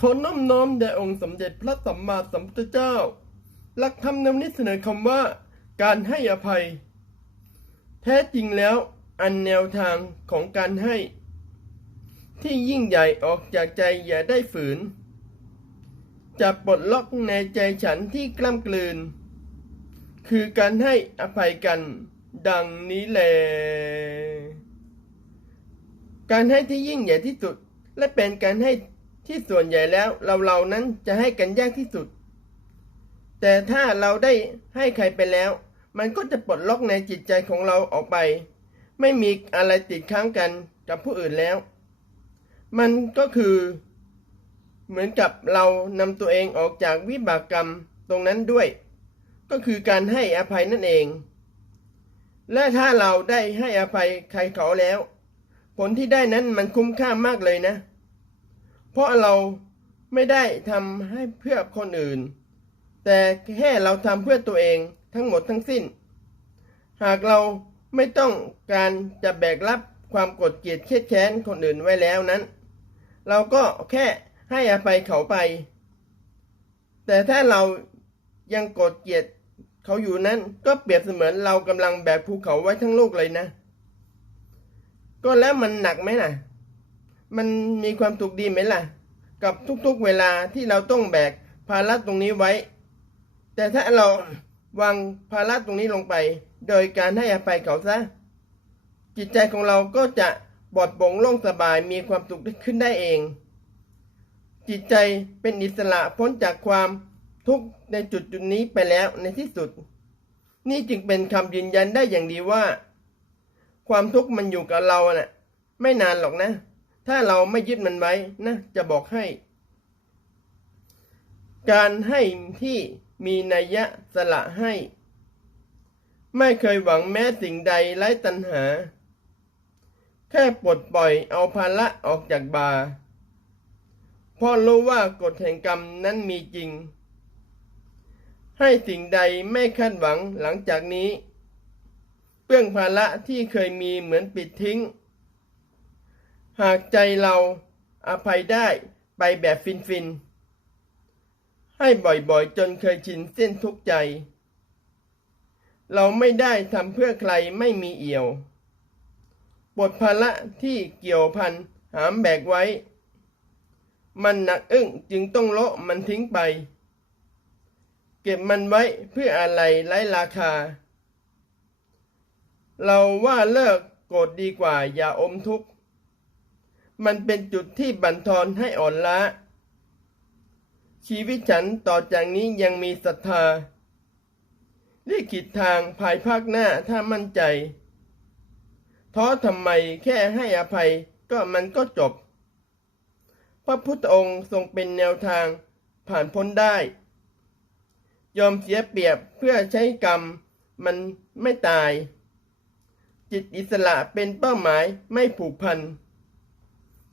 ขอน้อมน้อมแด่องค์สมเด็จพระสัมมาสัมพุทธเจ้า หลักธรรมนำนี้เสนอคำว่า การให้อภัย แท้จริงแล้วอันแนวทางของการให้ ที่ยิ่งใหญ่ออกจากใจอย่าได้ฝืน จะปลดล็อกในใจฉันที่กล้ำกลืน คือการให้อภัยกัน ดังนี้แลการให้ที่ยิ่งใหญ่ที่สุด และเป็นการให้ ที่ส่วนใหญ่แล้วเราเรานั้นจะให้กันยากที่สุด แต่ถ้าเราได้ให้ใครไปแล้ว มันก็จะปลดล็อกในจิตใจของเราออกไป ไม่มีอะไรติดค้างกันกับผู้อื่นแล้ว มันก็คือ เหมือนกับเรานำตัวเองออกจากวิบากกรรมตรงนั้นด้วย ก็คือการให้อภัยนั่นเอง และถ้าเราได้ให้อภัยใครเขาแล้ว ผลที่ได้นั้นมันคุ้มค่ามากเลยนะ เพราะเราไม่ได้ทำให้เพื่อคนอื่น แต่แค่เราทำเพื่อตัวเองทั้งหมดทั้งสิ้น หากเราไม่ต้องการจะแบกรับความกดเกลียดเคียดแค้นคนอื่นไว้แล้วนั้น เราก็แค่ให้อภัยเขาไป แต่ถ้าเรายังกดเกลียดเขาอยู่นั้นก็เปรียบเสมือนเรากำลังแบกภูเขาไว้ทั้งลูกเลยนะ ก็แล้วมันหนักไหมล่ะ มันมีความสุขดีไหมล่ะ กับทุกๆเวลาที่เราต้องแบกภาระตรงนี้ไว้ แต่ถ้าเราวางภาระตรงนี้ลงไป โดยการให้อภัยเขาซะ จิตใจของเราก็จะปลอดโปร่งโล่งสบายมีความสุขขึ้นได้เอง จิตใจเป็นอิสระพ้นจากความทุกข์ในจุดจุดนี้ไปแล้วในที่สุด นี่จึงเป็นคำยืนยันได้อย่างดีว่า ความทุกข์มันอยู่กับเราน่ะ ไม่นานหรอกนะ ถ้าเราไม่ยึดมันไว้นะจะบอกให้ การให้ที่มีนัยยะสละให้ ไม่เคยหวังแม้สิ่งใดไร้ตัณหา แค่ปลดปล่อยเอาภาระออกจากบาเพราะรู้ว่ากฎแห่งกรรมนั้นมีจริง ให้สิ่งใดไม่คาดหวังหลังจากนี้ เปื้องภาระที่เคยมีเหมือนปิดทิ้ง หากใจเราอภัยได้ไปแบบฟินๆ ให้บ่อยๆ จนเคยชินเส้นทุกใจ เราไม่ได้ทำเพื่อใครไม่มีเอี่ยว บทภาระที่เกี่ยวพันหามแบกไว้ มันหนักอึ้งจึงต้องโละมันทิ้งไป เก็บมันไว้เพื่ออะไรไร้ราคา เราว่าเลิกโกรธดีกว่าอย่าอมทุกข์ มันเป็นจุดที่บั่นทอนให้อ่อนล้า ชีวิตฉันต่อจากนี้ยังมีศรัทธาลิขิตทางภายภาคหน้าถ้ามั่นใจ ท้อทำไมแค่ให้อภัยก็มันก็จบ พระพุทธองค์ทรงเป็นแนวทางผ่านพ้นได้ ยอมเสียเปรียบเพื่อใช้กรรมมันไม่ตาย จิตอิสระเป็นเป้าหมายไม่ผูกพัน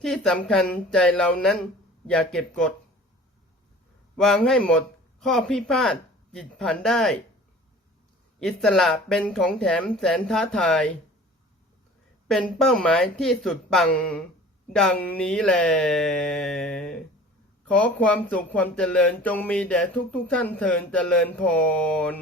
ที่สำคัญใจเรานั้นอย่าเก็บกด วางให้หมดข้อพิพาทจิตผ่านได้ อิสระเป็นของแถมแสนท้าทาย เป็นเป้าหมายที่สุดปัง ดังนี้แหละขอความสุขความเจริญจงมีแด่ทุกทุกท่านเทินเจริญพร